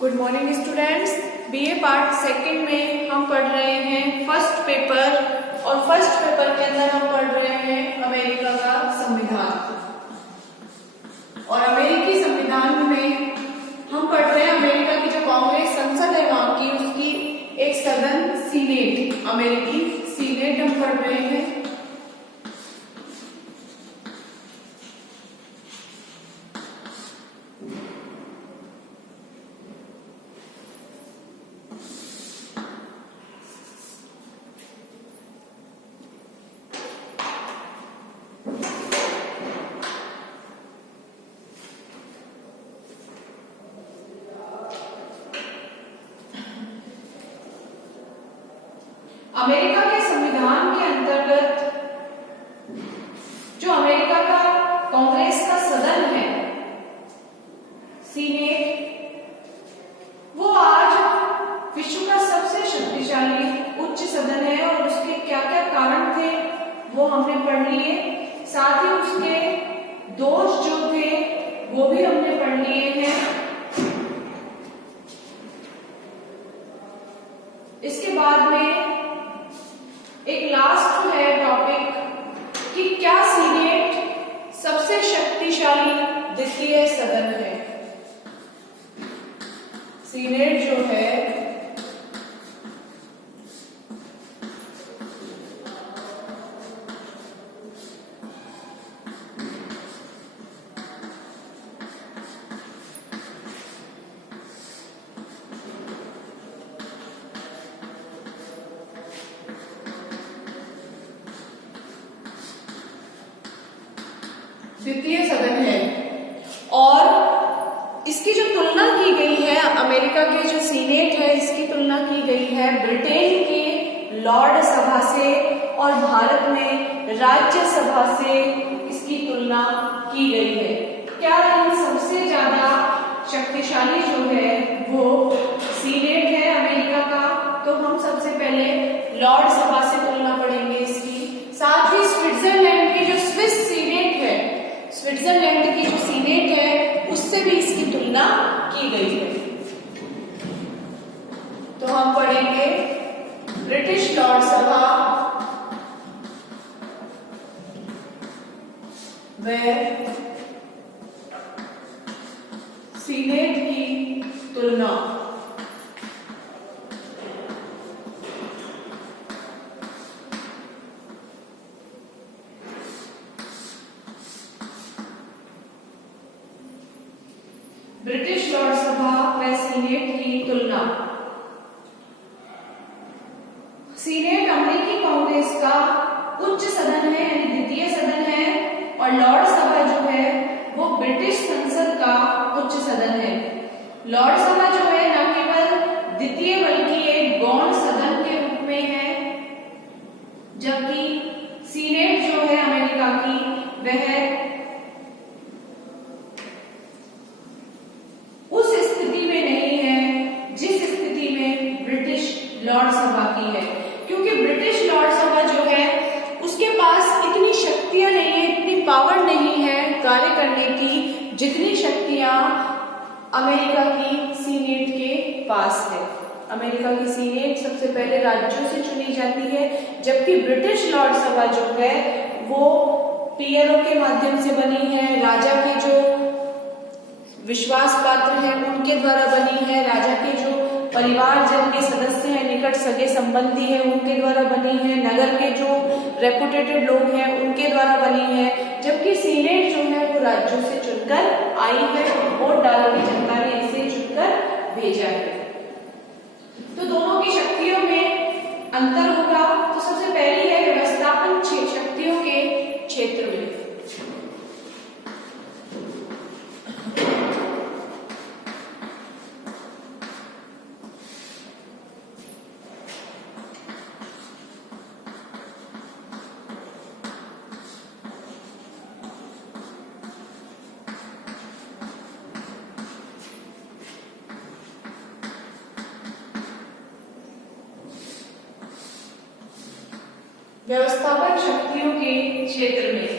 Good morning students. BA part second में हम पढ़ रहे हैं फर्स्ट पेपर, और फर्स्ट पेपर के अंदर हम पढ़ रहे हैं अमेरिका का संविधान। और अमेरिकी संविधान में हम पढ़ रहे हैं अमेरिका की जो कांग्रेस संसद है वहां की, उसकी एक सदन सीनेट, अमेरिकी सीनेट हम पढ़ रहे हैं। अमेरिका के संविधान के अंतर्गत जो अमेरिका का कांग्रेस का सदन है सीनेट, वो आज विश्व का सबसे शक्तिशाली उच्च सदन है। और उसके क्या क्या कारण थे वो हमने पढ़ लिए, साथ ही उसके दोष जो थे वो भी हमने पढ़ लिए हैं। इसके बाद में एक लास्ट है टॉपिक कि क्या सीनेट सबसे शक्तिशाली द्वितीय सदन है। सीनेट जो है द्वितीय सदन है, और इसकी जो तुलना की गई है, अमेरिका के जो सीनेट है इसकी तुलना की गई है ब्रिटेन के लॉर्ड सभा से, और भारत में राज्यसभा से इसकी तुलना की गई है। क्या इन सबसे ज्यादा शक्तिशाली जो है वो सीनेट है अमेरिका का? तो हम सबसे पहले लॉर्ड सभा से तुलना पढ़ेंगे इसकी। साथ ही स्विट्जरलैंड की जो स्विस सीनेट है, स्विट्जरलैंड की जो सीनेट है उससे भी इसकी तुलना की गई है। तो हम पढ़ेंगे ब्रिटिश लॉर्ड सभा व सीनेट की तुलना। ब्रिटिश लॉर्ड सभा व सीनेट की तुलना। सीनेट अमेरिकी कांग्रेस का उच्च सदन है, यानी द्वितीय सदन है, और लॉर्ड सभा जो है वो ब्रिटिश संसद का उच्च सदन है। लॉर्ड सभा जो है न केवल द्वितीय बल्कि एक गौण सदन के रूप में है, जबकि सीनेट जो है अमेरिका की वह लॉर्ड सभा की है, क्योंकि ब्रिटिश लॉर्ड सभा जो है उसके पास इतनी शक्तियां नहीं है, इतनी पावर नहीं है कार्य करने की जितनी शक्तियां अमेरिका की सीनेट के पास है। अमेरिका की सीनेट सबसे पहले राज्यों से चुनी जाती है, जबकि ब्रिटिश लॉर्ड सभा जो है वो पीएलओ के माध्यम से बनी है, राजा के जो विश्वास पात्र हैं उनके द्वारा बनी है, राजा के जो परिवारजन के सदस्य हैं, निकट सगे संबंधी हैं, उनके द्वारा बनी है, नगर के जो रेपुटेटेड लोग हैं उनके द्वारा बनी है, जबकि सीनेट जो है वो राज्यों से चुनकर आई है, वोट डाल के जनता ने इसे चुनकर भेजा है। तो दोनों की शक्तियों में अंतर होगा। तो सबसे पहली है व्यवस्थापन शक्तियों के क्षेत्र में। व्यवस्थापन शक्तियों के क्षेत्र में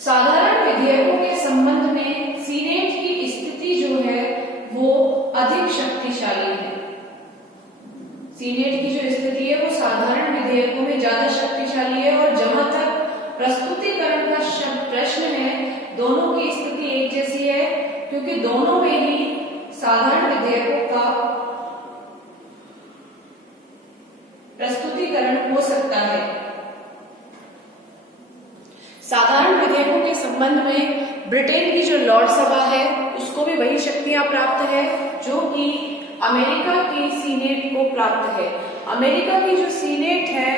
साधारण विधेयकों के संबंध में सीनेट की स्थिति जो है वो सीनेट की जो स्थिति है वो साधारण विधेयकों में ज्यादा शक्तिशाली है, और जहां तक प्रस्तुतिकरण का प्रश्न है, दोनों की स्थिति एक जैसी है, क्योंकि दोनों में ही साधारण विधेयकों का प्रस्तुतिकरण हो सकता है। साधारण विधेयकों के संबंध में ब्रिटेन की जो लॉर्ड सभा है उसको भी वही शक्तियां प्राप्त है जो कि अमेरिका की सीनेट को प्राप्त है। अमेरिका की जो सीनेट है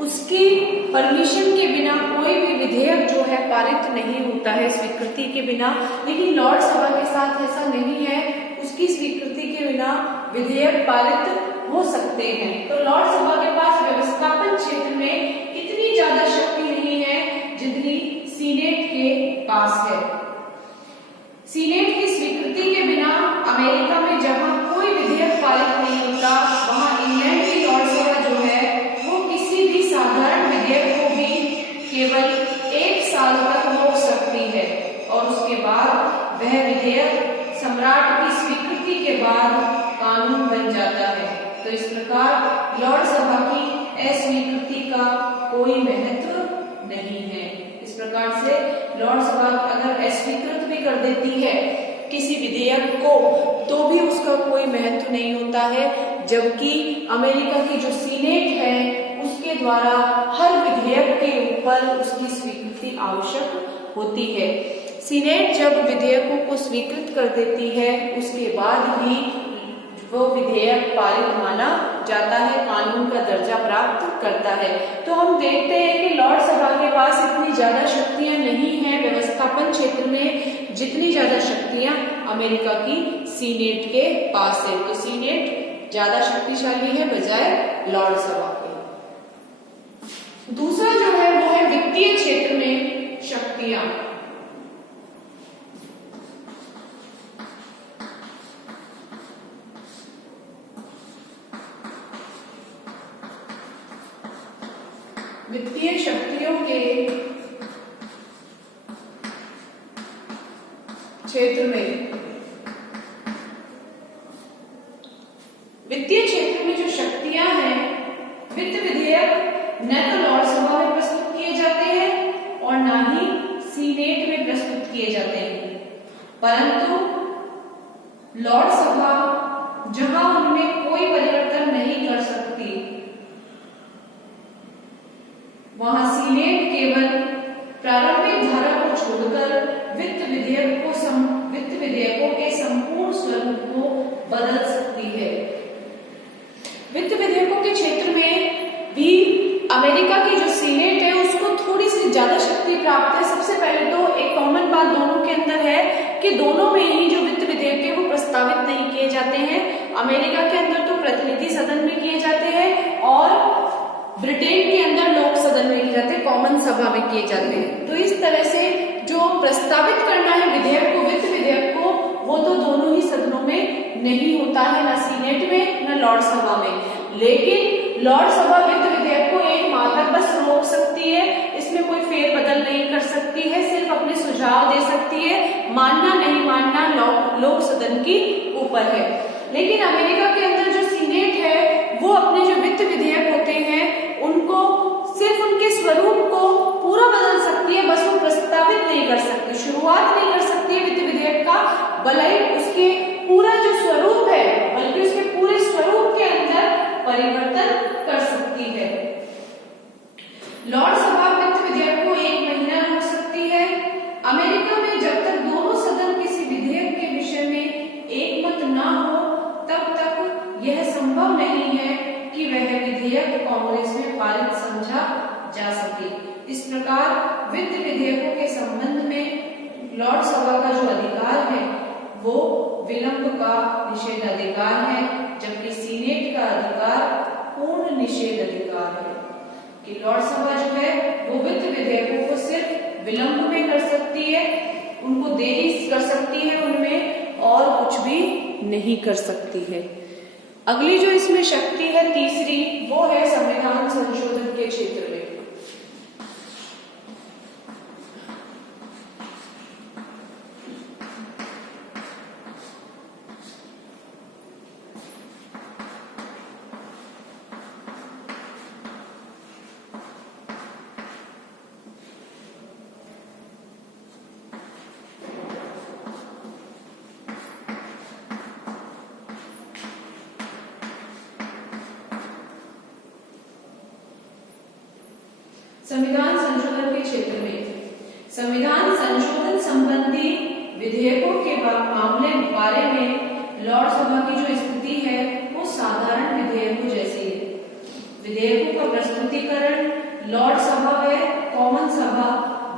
उसकी परमिशन के बिना कोई भी विधेयक जो है पारित नहीं होता है, स्वीकृति के बिना। लेकिन लॉर्ड सभा के साथ ऐसा नहीं है, उसकी स्वीकृति के बिना विधेयक पारित हो सकते हैं। तो लॉर्ड सभा के पास व्यवस्थापन क्षेत्र में इतनी ज्यादा शक्ति नहीं है जितनी सीनेट के पास है। सीनेट की स्वीकृति के बिना अमेरिका में जहां कोई विधेयक पारित नहीं होता, वहां इंग्लैंड की लॉर्ड सभा जो है वो किसी भी साधारण विधेयक को भी केवल 1 साल तक रोक सकती है, और उसके बाद वह विधेयक सम्राट की स्वीकृति के बाद कानून बन जाता है। तो इस प्रकार लॉर्ड सभा की अस्वीकृति का कोई महत्व नहीं है। इस प्रकार से लॉर्ड सभा अगर अस्वीकृत भी कर देती है किसी विधेयक को तो भी उसका कोई महत्व नहीं होता है, जबकि अमेरिका की जो सीनेट है उसके द्वारा हर विधेयक के ऊपर उसकी स्वीकृति आवश्यक होती है। सीनेट जब विधेयकों को स्वीकृत कर देती है उसके बाद ही वो विधेयक पारित माना जाता है, कानून का दर्जा प्राप्त करता है। तो हम देखते हैं कि लॉर्ड सभा के पास इतनी ज्यादा शक्तियां नहीं हैं व्यवस्थापन क्षेत्र में जितनी ज्यादा शक्तियां अमेरिका की सीनेट के पास है। तो सीनेट ज्यादा शक्तिशाली है बजाय लॉर्ड सभा के। दूसरा जो है वो है वित्तीय क्षेत्र में शक्तियां। वित्तीय शक्तियों के क्षेत्र में, वित्तीय क्षेत्र में जो शक्तियां हैं, वित्त विधेयक न तो लॉर्ड सभा में प्रस्तुत किए जाते हैं और न ही सीनेट में प्रस्तुत किए जाते हैं, परंतु लॉर्ड सभा जहां उनमें कोई परिवर्तन नहीं कर सकती वहां सीनेट केवल प्रारंभिक धारा को छोड़कर वित्त विधेयकों के संपूर्ण स्वरूप को बदल सकती है। वित्त विधेयकों के क्षेत्र में भी अमेरिका की जो सीनेट है उसको थोड़ी सी ज्यादा शक्ति प्राप्त है। सबसे पहले तो एक कॉमन बात दोनों के अंदर है कि दोनों में ही जो वित्त विधेयक है वो प्रस्तावित नहीं किए जाते हैं। अमेरिका के अंदर तो प्रतिनिधि सदन में किए जाते हैं और ब्रिटेन के अंदर लोक सदन में किए जाते हैं, कॉमन सभा में किए जाते हैं। तो इस तरह से जो प्रस्तावित करना है विधेयक को, वित्त विधेयक को, वो तो दोनों ही सदनों में नहीं होता है, न सीनेट में न लॉर्ड सभा में। लेकिन लॉर्ड सभा वित्त विधेयक को 1 माह तक बस रोक सकती है, इसमें कोई फेरबदल नहीं कर सकती है, सिर्फ अपने सुझाव दे सकती है, मानना नहीं मानना लोक सदन की ऊपर है। लेकिन अमेरिका के अंदर जो सीनेट है वो अपने जो वित्त विधेयक होते हैं उनको सिर्फ उनके स्वरूप को पूरा बदल सकती है, बस वो प्रस्तावित नहीं कर सकती, शुरुआत नहीं कर सकती है वित्त विधेयक का, भले उसके पूरा जो स्वरूप है बल्कि उसके पूरे स्वरूप के अंदर परिवर्तन कर सकती है। लॉर्ड सभा वित्त विधेयक को 1 महीना रोक सकती है। अमेरिका में जब तक दोनों सदन किसी विधेयक के विषय में एकमत ना हो तब तक यह संभव नहीं है कि वह विधेयक कांग्रेस में पारित समझा जा सके। इस प्रकार वित्त विधेयकों के संबंध में लॉर्ड सभा का जो अधिकार है वो विलंब का निषेध अधिकार है, जबकि सीनेट का अधिकार पूर्ण निषेध अधिकार है। कि लॉर्ड सभा जो है वो वित्त विधेयकों को सिर्फ विलंब में कर सकती है, उनको देरी कर सकती है उनमें, और कुछ भी नहीं कर सकती है। अगली जो इसमें शक्ति है तीसरी, वो है संविधान संशोधन के क्षेत्र में। संविधान संशोधन के क्षेत्र में संविधान संशोधन संबंधी विधेयकों के बारे में लॉर्ड सभा की जो स्थिति है वो साधारण विधेयकों जैसी है। विधेयकों का प्रस्तुतिकरण लॉर्ड सभा व कॉमन सभा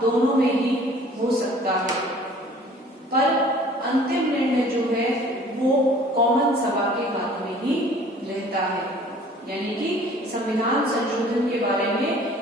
दोनों में ही हो सकता है, पर अंतिम निर्णय जो है वो कॉमन सभा के हाथ में ही रहता है। यानी कि संविधान संशोधन के बारे में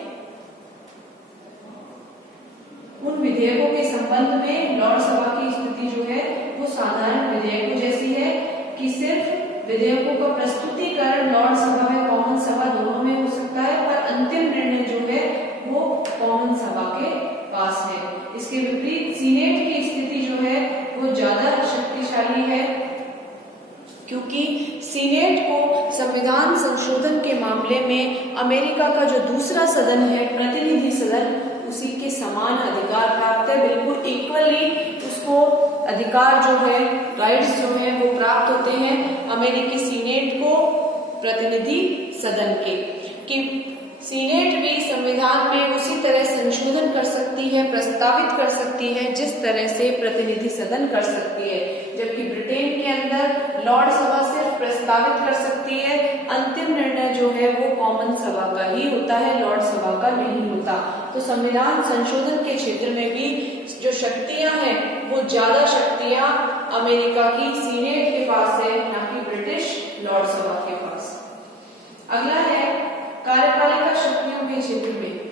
उन विधेयकों के संबंध में लॉर्ड सभा की स्थिति जो है वो साधारण विधेयकों जैसी है कि सिर्फ विधेयकों का प्रस्तुतिकरण लॉर्ड सभा में कॉमन सभा दोनों में हो सकता है, पर अंतिम निर्णय जो है वो कॉमन सभा के पास है। इसके विपरीत सीनेट की स्थिति जो है वो ज्यादा शक्तिशाली है, क्योंकि सीनेट को संविधान संशोधन के मामले में अमेरिका का जो दूसरा सदन है प्रतिनिधि सदन उसी के समान अधिकार प्राप्त है। बिल्कुल इक्वली उसको अधिकार जो है राइट्स जो है वो प्राप्त होते हैं अमेरिकी सीनेट को प्रतिनिधि सदन के। कि सीनेट भी संविधान में उसी तरह संशोधन कर सकती है, प्रस्तावित कर सकती है जिस तरह से प्रतिनिधि सदन कर सकती है, जबकि ब्रिटेन के अंदर लॉर्ड सभा सिर्फ प्रस्तावित कर सकती है। अंतिम निर्णय जो है वो कॉमन सभा का ही होता है, लॉर्ड सभा का नहीं होता। तो संविधान संशोधन के क्षेत्र में भी जो शक्तियां हैं वो ज्यादा शक्तियां अमेरिका की सीनेट के पास है, ना कि ब्रिटिश लॉर्ड सभा के पास। अगला है कार्यपालिका शक्तियों के क्षेत्र में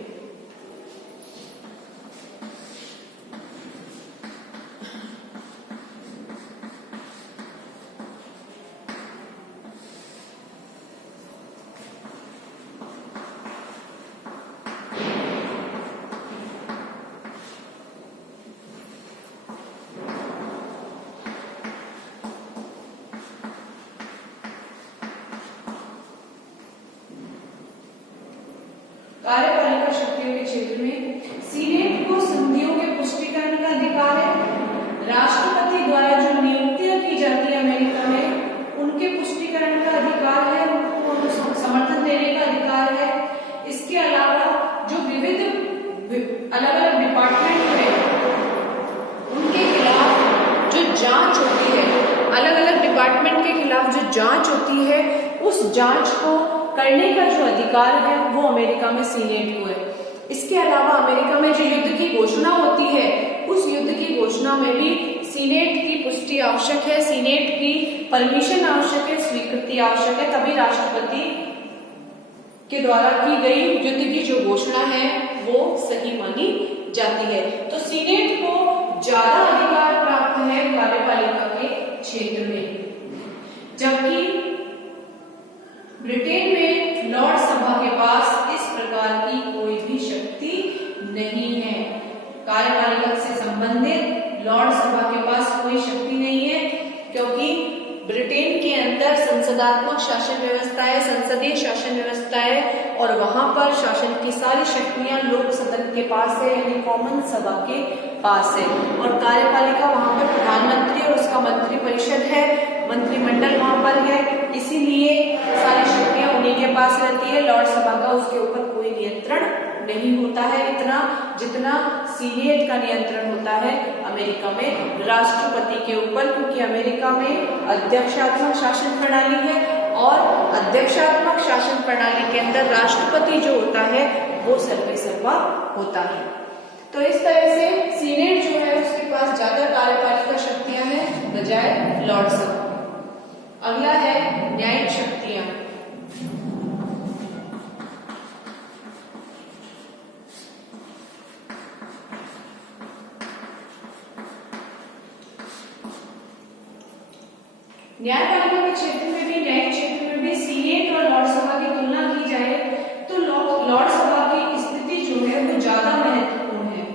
कार्यपालिका शक्तियों के क्षेत्र में सीनेट को संधियों के पुष्टिकरण का अधिकार है। राष्ट्रपति द्वारा जो नियुक्तियां की जाती है अमेरिका में उनके पुष्टिकरण का अधिकार है, उनको समर्थन देने का अधिकार है। इसके अलावा जो विविध अलग अलग डिपार्टमेंट है उनके खिलाफ जो जांच होती है, अलग अलग डिपार्टमेंट के खिलाफ जो जांच होती है उस जांच को करने का जो अधिकार है वो अमेरिका में सीनेट को है। इसके अलावा अमेरिका में जो युद्ध की घोषणा होती है उस युद्ध की घोषणा में भी सीनेट की पुष्टि आवश्यक है, सीनेट की परमिशन आवश्यक है, स्वीकृति आवश्यक है, तभी राष्ट्रपति के द्वारा की गई युद्ध की जो घोषणा है वो सही मानी जाती है। तो सीनेट को ज्यादा अधिकार प्राप्त है कार्यपालिका के क्षेत्र में, जबकि ब्रिटेन में लॉर्ड सभा के पास इस प्रकार की कोई भी शक्ति नहीं है। कार्यपालिका से संबंधित लॉर्ड सभा के पास कोई शक्ति नहीं है, क्योंकि ब्रिटेन के अंदर संसदात्मक शासन व्यवस्था है, संसदीय शासन व्यवस्था है और वहां पर शासन की सारी शक्तियां लोक सदन के पास है, यानी कॉमन सभा के पास है। और कार्यपालिका वहां पर प्रधानमंत्री और उसका मंत्री परिषद है, मंत्रिमंडल वहां पर है, इसीलिए सारी शक्तियां उन्हीं के पास रहती है। लॉर्ड सभा का उसके ऊपर कोई नियंत्रण नहीं होता है इतना जितना सीनेट का नियंत्रण होता है अमेरिका में राष्ट्रपति के ऊपर, क्योंकि अमेरिका में अध्यक्षात्मक शासन प्रणाली है और अध्यक्षात्मक शासन प्रणाली के अंदर राष्ट्रपति जो होता है वो सर्वेसर्वा होता है। तो इस तरह से सीनेट जो है उसके पास ज्यादा कार्यपालिका शक्तियां हैं बजाय लॉर्ड सभा। अगला है न्यायिक शक्तियां। न्यायपालिका के क्षेत्र में भी, न्यायिक क्षेत्र में भी सीनेट और लॉर्ड सभा की तुलना की जाए तो लॉर्ड सभा की स्थिति जो है वो ज्यादा महत्वपूर्ण है,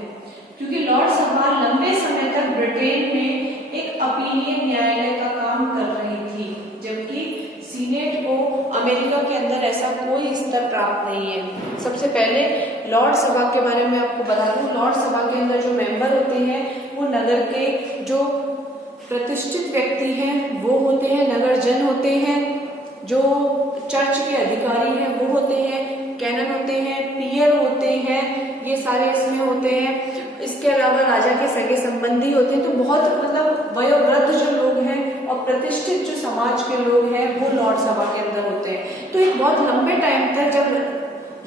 क्योंकि लॉर्ड सभा लंबे समय तक ब्रिटेन में एक अपीलीय न्यायालय का काम कर रही थी, जबकि सीनेट को अमेरिका के अंदर ऐसा कोई स्तर प्राप्त नहीं है। सबसे पहले लॉर्ड सभा के बारे में आपको बता दूं, लॉर्ड सभा के अंदर जो मेंबर होते हैं वो नगर के जो प्रतिष्ठित व्यक्ति हैं वो होते हैं, नगर जन होते हैं, जो चर्च के अधिकारी हैं वो होते हैं, कैनन होते हैं, पियर होते हैं, ये सारे इसमें होते हैं। इसके अलावा राजा के सगे संबंधी होते हैं। तो बहुत मतलब वयोवृद्ध जो लोग हैं और प्रतिष्ठित जो समाज के लोग हैं वो लॉर्ड सभा के अंदर होते हैं। तो एक बहुत लंबे टाइम तक जब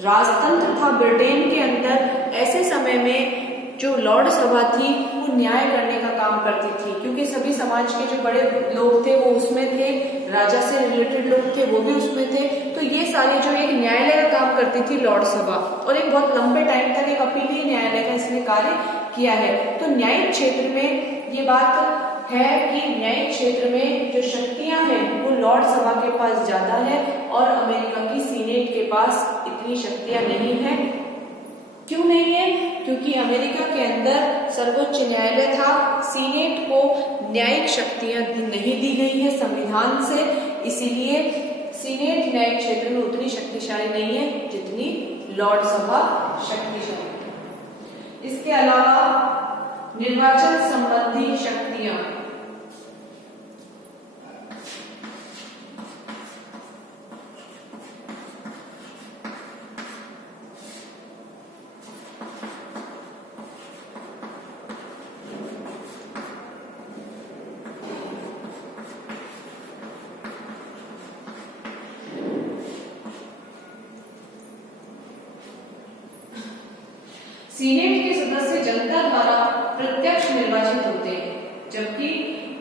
राजतंत्र था ब्रिटेन के अंदर, ऐसे समय में जो लॉर्ड सभा थी वो न्याय करने का काम करती थी, क्योंकि सभी समाज के जो बड़े लोग थे वो उसमें थे, राजा से रिलेटेड लोग थे वो भी उसमें थे। तो ये सारे जो एक न्यायालय का काम करती थी लॉर्ड सभा, और एक बहुत लंबे टाइम तक एक अपीलीय न्यायालय का इसने कार्य किया है। तो न्यायिक क्षेत्र में ये बात है कि न्यायिक क्षेत्र में जो शक्तियां हैं वो लॉर्ड सभा के पास ज्यादा है और अमेरिका की सीनेट के पास इतनी शक्तियां नहीं है। क्यों नहीं है? क्योंकि अमेरिका के अंदर सर्वोच्च न्यायालय था, सीनेट को न्यायिक शक्तियां नहीं दी गई है संविधान से, इसीलिए सीनेट न्यायिक क्षेत्र में उतनी शक्तिशाली नहीं है जितनी लॉर्ड सभा शक्तिशाली है। इसके अलावा निर्वाचन संबंधी शक्तियां, सीनेट के सदस्य जनता द्वारा प्रत्यक्ष निर्वाचित होते हैं, जबकि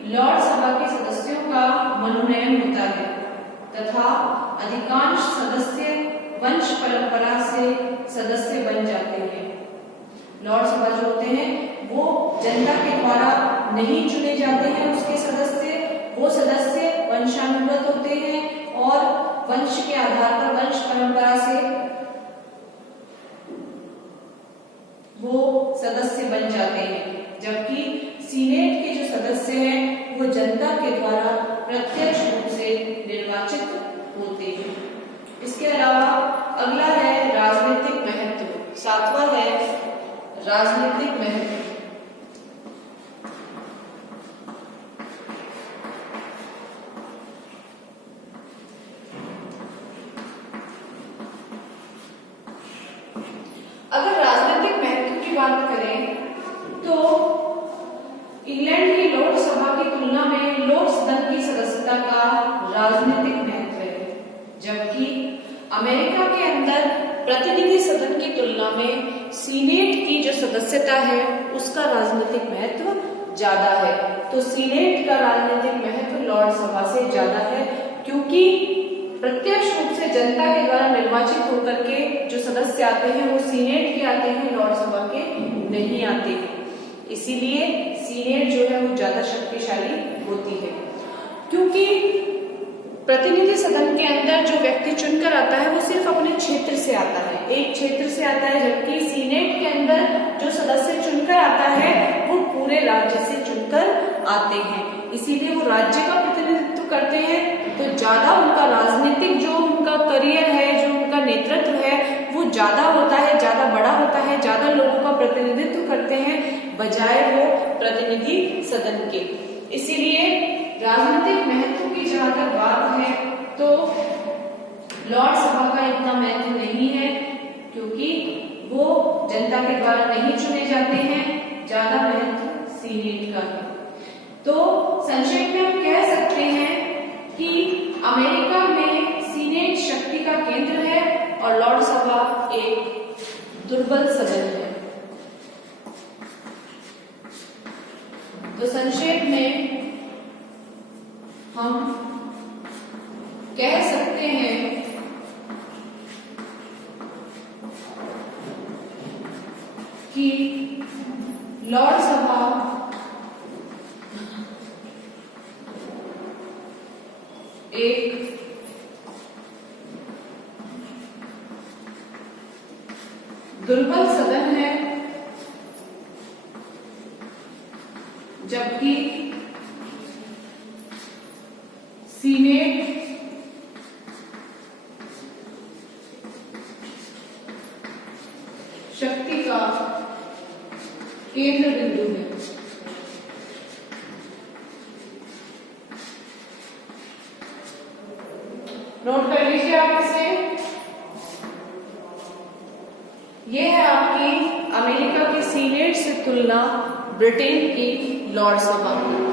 लॉर्ड सभा के सदस्यों का मनोनयन होता है तथा अधिकांश सदस्य वंश परंपरा से सदस्य बन जाते हैं। लॉर्ड सभा जो होते हैं वो जनता के द्वारा नहीं चुने जाते हैं, उसके सदस्य वो सदस्य वंशानुगत होते हैं और वंश के आधार पर, वंश परंपरा से वो सदस्य बन जाते हैं, जबकि सीनेट के जो सदस्य हैं वो जनता के द्वारा प्रत्यक्ष रूप से निर्वाचित होते हैं। इसके अलावा अगला है राजनीतिक महत्व, सातवां है राजनीतिक महत्व। अगर राजनीतिक महत्व की बात करें तो इंग्लैंड की लोकसभा की तुलना में लोक सदन की सदस्यता का राजनीतिक महत्व है, जबकि अमेरिका के अंदर प्रतिनिधि सदन की तुलना में सीनेट की जो सदस्यता है उसका राजनीतिक महत्व ज्यादा है। तो सीनेट का राजनीतिक महत्व लॉर्ड सभा से ज्यादा है, क्योंकि प्रत्यक्ष रूप से जनता के द्वारा निर्वाचित होकर के जो सदस्य आते हैं वो सीनेट के आते हैं, लॉर्ड सभा के नहीं आते। इसीलिए सीनेट जो है वो ज्यादा शक्तिशाली होती है, क्योंकि प्रतिनिधि सदन के अंदर जो व्यक्ति चुनकर आता है वो सिर्फ अपने क्षेत्र से आता है, एक क्षेत्र से आता है, जबकि सीनेट के अंदर जो सदस्य चुनकर आता है वो पूरे राज्य से चुनकर आते हैं। इसीलिए वो राज्य का प्रतिनिधित्व करते हैं, तो ज्यादा उनका राजनीतिक जो उनका करियर है, जो उनका नेतृत्व है वो ज्यादा होता है, ज्यादा बड़ा होता है, ज्यादा लोगों का प्रतिनिधित्व करते हैं बजाय वो प्रतिनिधि सदन के। इसीलिए राजनीतिक महत्व की जहां तक बात है तो लॉर्ड सभा का इतना महत्व नहीं है, क्योंकि वो जनता के द्वारा नहीं चुने जाते हैं, ज्यादा महत्व सीनेट का है। तो संक्षेप में हम कह सकते हैं कि अमेरिका में सीनेट शक्ति का केंद्र है और लॉर्ड सभा एक दुर्बल सदन है। तो संक्षेप में हम कह सकते हैं कि लॉर्ड सभा एक दुर्बल सदन है, जबकि सीनेट शक्ति का केंद्र बिंदु है। नोट कर लीजिए आप इसे। सीनेट से तुलना ब्रिटेन की लॉर्ड सभा की।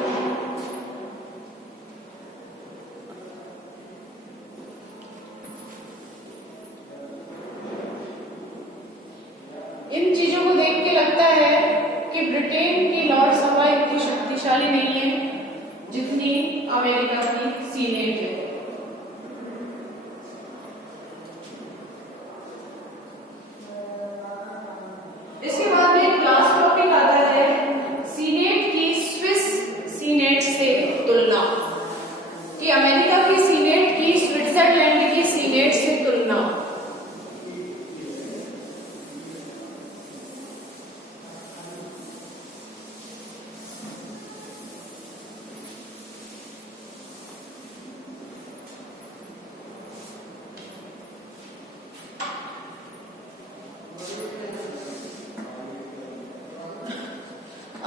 इन चीजों को देख के लगता है कि ब्रिटेन की लॉर्ड सभा इतनी शक्तिशाली नहीं है जितनी अमेरिका की सीनेट है। इसके बाद में एक लास्ट टॉपिक आता है सीनेट की स्विस सीनेट से तुलना, कि अमेरिका की सीनेट की स्विट्जरलैंड की सीनेट से तुलना।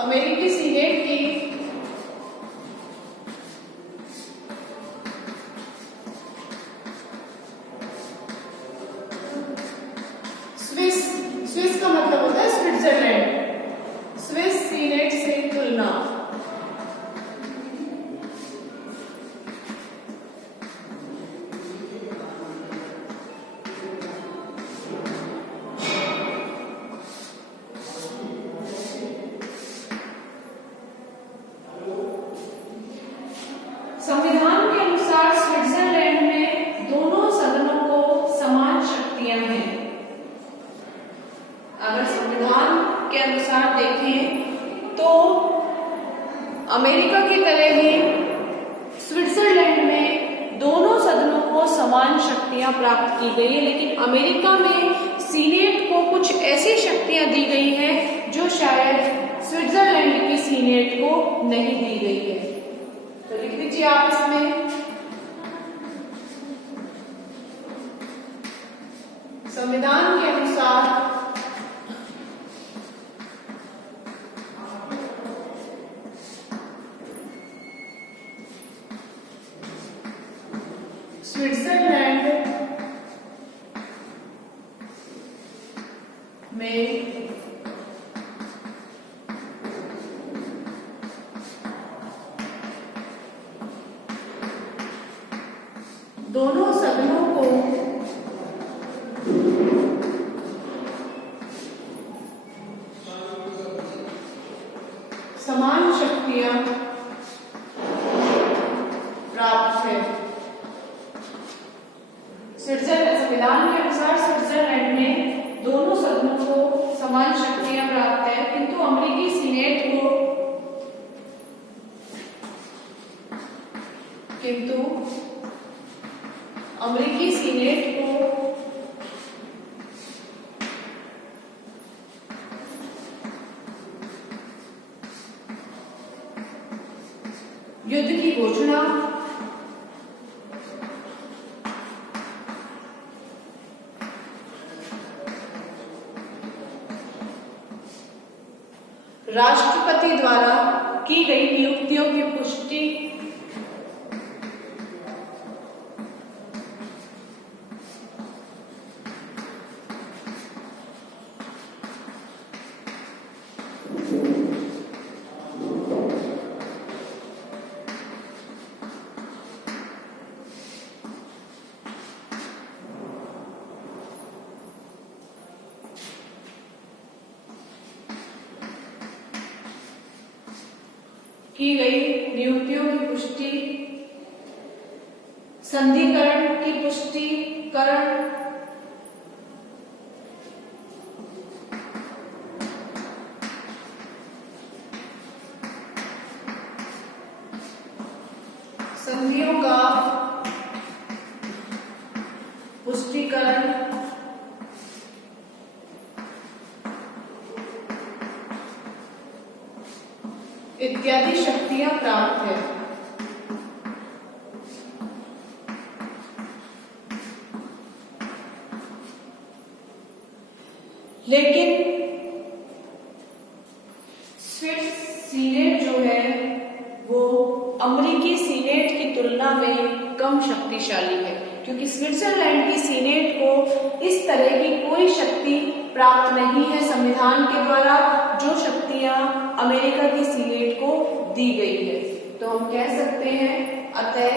अमेरिकी सीनेट की स्विस का मतलब होता है स्विट्जरलैंड, स्विस सीनेट से तुलना। संविधान के अनुसार स्विट्जरलैंड में दोनों सदनों को समान शक्तियां हैं। अगर संविधान के अनुसार देखें तो अमेरिका की तरह ही स्विट्जरलैंड में दोनों सदनों को समान शक्तियां प्राप्त की गई है, लेकिन अमेरिका में सीनेट को कुछ ऐसी शक्तियां दी गई हैं जो शायद स्विट्जरलैंड की सीनेट को नहीं दी गई है। तो लिख दीजिए आप इसमें संविधान के अनुसार स्विट्जरलैंड में दोनों सदनों को समान शक्तियां प्राप्त है। संविधान के अनुसार स्विट्जरलैंड में दोनों सदनों को समान शक्तियां प्राप्त है, किंतु अमेरिकी सीनेट को युद्ध की घोषणा राष्ट्रपति द्वारा की गई नियुक्तियों की पुष्टि की गई नियुक्तियों की पुष्टि, संधिकरण की पुष्टिकरण, संधियों का पुष्टिकरण, इत्यादि शक्तियां प्राप्त है। लेकिन स्विस सीनेट जो है वो अमेरिकी सीनेट की तुलना में कम शक्तिशाली है, क्योंकि स्विट्जरलैंड की सीनेट को इस तरह की कोई शक्ति प्राप्त नहीं है संविधान के द्वारा, जो शक्तियां अमेरिका की सीनेट को दी गई है। तो हम कह सकते हैं अतः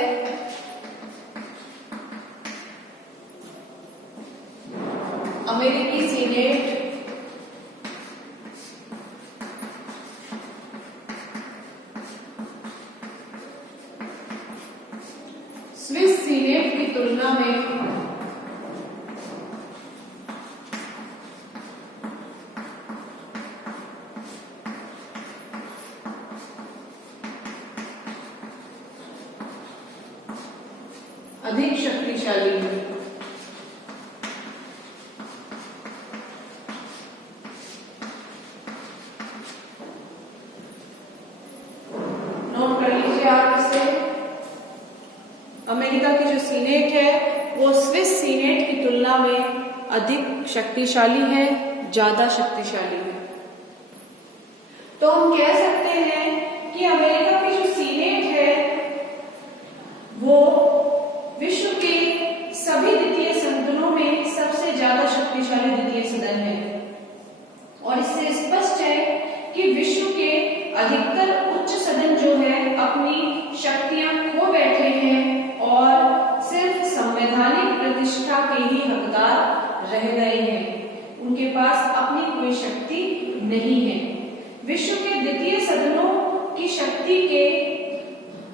अमेरिकी सीनेट स्विस सीनेट की तुलना में अधिक शक्तिशाली है। नोट कर लीजिए आप इसे। अमेरिका की जो सीनेट है वो स्विस सीनेट की तुलना में अधिक शक्तिशाली है, ज्यादा शक्तिशाली है। तो हम कह सकते हैं कि अमेरिका की जो सीनेट है वो विश्व के सभी द्वितीय सदनों में सबसे ज्यादा शक्तिशाली द्वितीय सदन है। और इससे स्पष्ट है कि विश्व के अधिकतर उच्च सदन जो है अपनी शक्तियां खो बैठे हैं और सिर्फ संवैधानिक प्रतिष्ठा के ही हकदार रह गए हैं। उनके पास अपनी कोई शक्ति नहीं है। विश्व के द्वितीय सदनों की शक्ति के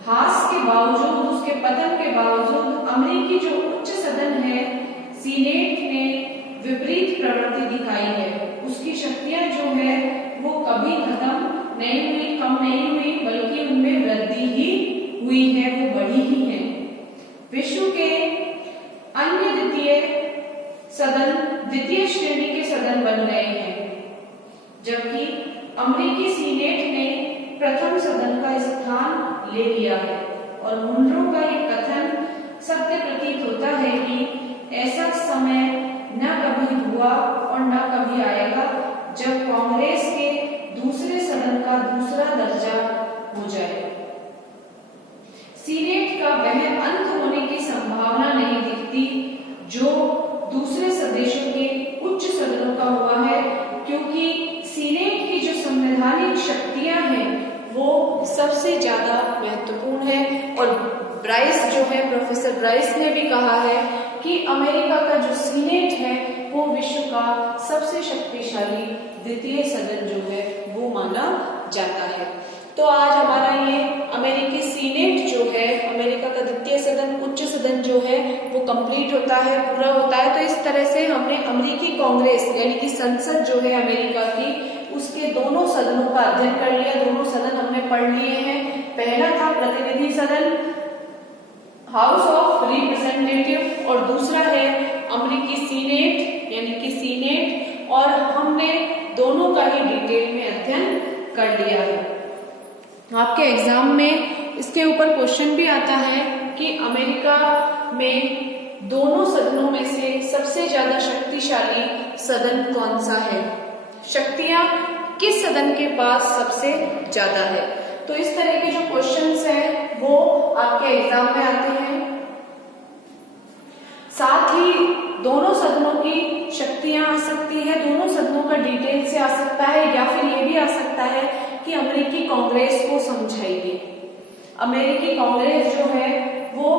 हास के बावजूद, उसके पतन के बावजूद अमेरिकी जो उच्च सदन है सीनेट ने विपरीत प्रवृत्ति दिखाई है। उसकी शक्तियां जो है वो कभी खत्म नहीं हुई, कम नहीं हुई, बल्कि उनमें वृद्धि ही हुई है, वो बढ़ी ही है। विश्व के अन्य द्वितीय सदन द्वितीय श्रेणी के सदन बन गए हैं, जबकि अमेरिकी सीनेट ने प्रथम सदन का स्थान ले लिया है। और मुनरो का ये कथन सत्य प्रतीत होता है कि ऐसा समय न कभी हुआ और न कभी आएगा जब कांग्रेस के दूसरे सदन का दूसरा दर्जा हो जाए। सीनेट का वह अंत होने की संभावना नहीं दिखती जो दूसरे सदस्यों के उच्च सदनों का हुआ है, क्योंकि सीनेट की जो संवैधानिक शक्तियां हैं वो सबसे ज्यादा महत्वपूर्ण है। और ब्राइस जो है, प्रोफेसर ब्राइस ने भी कहा है कि अमेरिका का जो सीनेट है वो विश्व का सबसे शक्तिशाली द्वितीय सदन जो है वो माना जाता है। तो आज हमारा ये अमेरिकी सीनेट जो है, अमेरिका का द्वितीय सदन, उच्च सदन जो है वो कंप्लीट होता है, पूरा होता है। तो इस तरह से हमने अमेरिकी कांग्रेस यानी कि संसद जो है अमेरिका की, उसके दोनों सदनों का अध्ययन कर लिया। दोनों सदन हमने पढ़ लिए हैं। पहला था प्रतिनिधि सदन, हाउस ऑफ रिप्रेजेंटेटिव, और दूसरा है अमेरिकी सीनेट यानी कि सीनेट। और हमने दोनों का ही डिटेल में अध्ययन कर लिया है। आपके एग्जाम में इसके ऊपर क्वेश्चन भी आता है कि अमेरिका में दोनों सदनों में से सबसे ज्यादा शक्तिशाली सदन कौन सा है, शक्तियां किस सदन के पास सबसे ज्यादा है। तो इस तरह के जो क्वेश्चंस हैं वो आपके एग्जाम में आते हैं। साथ ही दोनों सदनों की शक्तियां आ सकती है, दोनों सदनों का डिटेल से आ सकता है, या फिर ये भी आ सकता है कि अमेरिकी कांग्रेस को समझाइए। अमेरिकी कांग्रेस जो है वो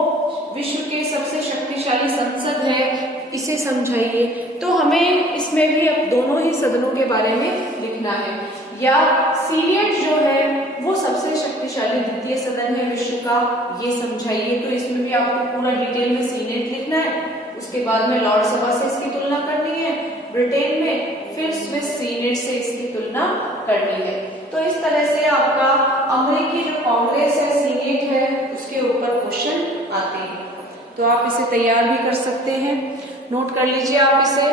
विश्व के सबसे शक्तिशाली संसद है, इसे समझाइए। तो हमें इसमें भी अब दोनों ही सदनों के बारे में लिखना है। या सीनेट जो है वो सबसे शक्तिशाली द्वितीय सदन है विश्व का, ये समझाइए। तो इसमें भी आपको पूरा डिटेल में सीनेट लिखना है। उसके बाद में लॉर्ड सभा से इसकी तुलना करनी है ब्रिटेन में, फिर स्विस सीनेट से इसकी तुलना करनी है। तो इस तरह से आपका अमेरिकी जो कांग्रेस है, सीनेट है, उसके ऊपर क्वेश्चन आते हैं। तो आप इसे तैयार भी कर सकते हैं, नोट कर लीजिए आप इसे।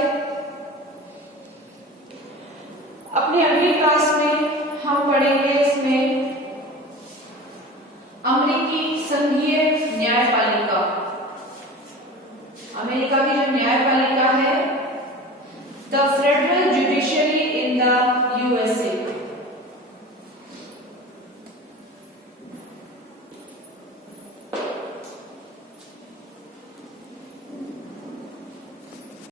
अपने अगली क्लास में हम पढ़ेंगे